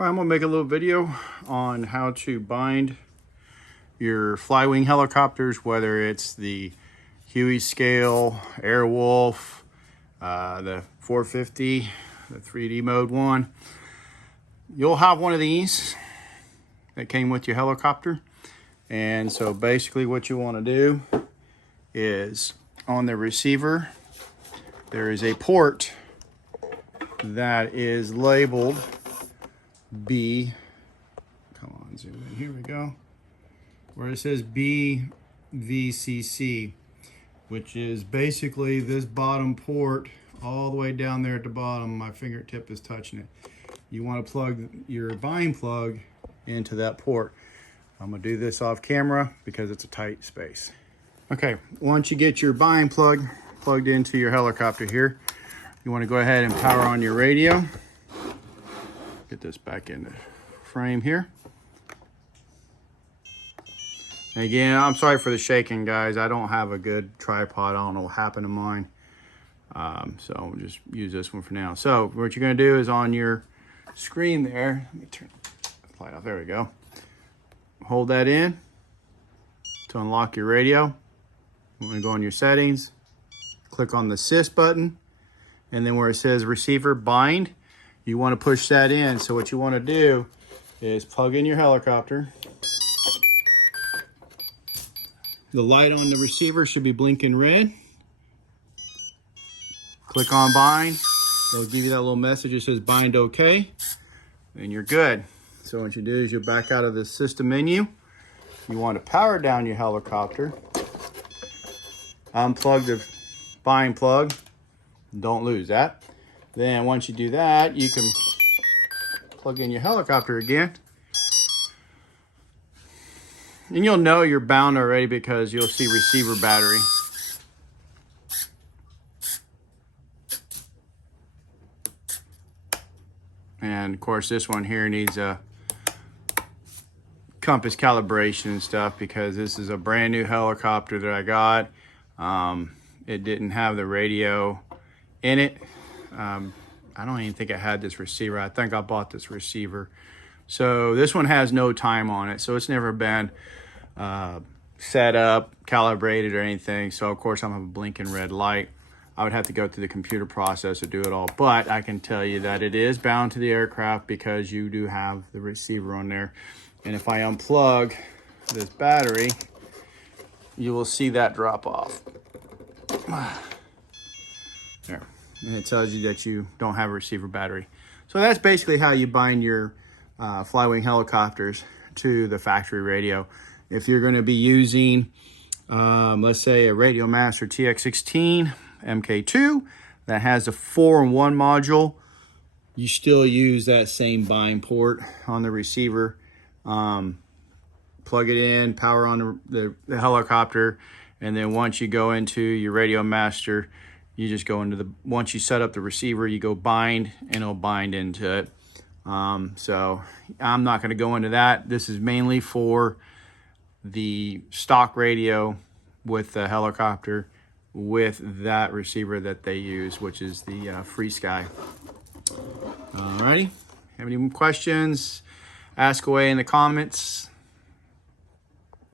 All right, I'm gonna make a little video on how to bind your Flywing helicopters, whether it's the Huey scale, Airwolf, the 450, the 3D mode one. You'll have one of these that came with your helicopter. And so basically what you wanna do is on the receiver, there is a port that is labeled B, come on, zoom in, here we go, where it says BVCC, which is basically this bottom port all the way down there at the bottom. My fingertip is touching it. You want to plug your bind plug into that port. I'm going to do this off camera because it's a tight space. Okay, once you get your bind plug plugged into your helicopter here, you want to go ahead and power on your radio. Get this back in the frame here. And again, I'm sorry for the shaking, guys. I don't have a good tripod. I don't know what happened to mine. So we'll just use this one for now. So what you're gonna do is on your screen there, let me turn the light off, there we go. Hold that in to unlock your radio. I'm gonna go on your settings, click on the sys button, and then where it says receiver bind, you want to push that in. So what you want to do is plug in your helicopter. The light on the receiver should be blinking red. Click on bind. It'll give you that little message that says bind okay, and you're good. So what you do is you back out of the system menu. You want to power down your helicopter. Unplug the bind plug. Don't lose that. Then once you do that, you can plug in your helicopter again. And you'll know you're bound already because you'll see receiver battery. And of course this one here needs a compass calibration and stuff because this is a brand new helicopter that I got. It didn't have the radio in it. I don't even think I had this receiver. I think I bought this receiver. So this one has no time on it. So it's never been set up, calibrated or anything. So of course I'm have a blinking red light. I would have to go through the computer process to do it all. But I can tell you that it is bound to the aircraft because you do have the receiver on there. And if I unplug this battery, you will see that drop off. There. And it tells you that you don't have a receiver battery. So that's basically how you bind your Flywing helicopters to the factory radio. If you're going to be using, let's say a Radio Master TX16 MK2 that has a 4-in-1 module, you still use that same bind port on the receiver. Plug it in, power on the helicopter, and then once you go into your Radio Master, you just go into once you set up the receiver, you go bind and it'll bind into it. So I'm not going to go into that. This is mainly for the stock radio with the helicopter with that receiver that they use, which is the Free Sky. Alrighty, have any questions? Ask away in the comments.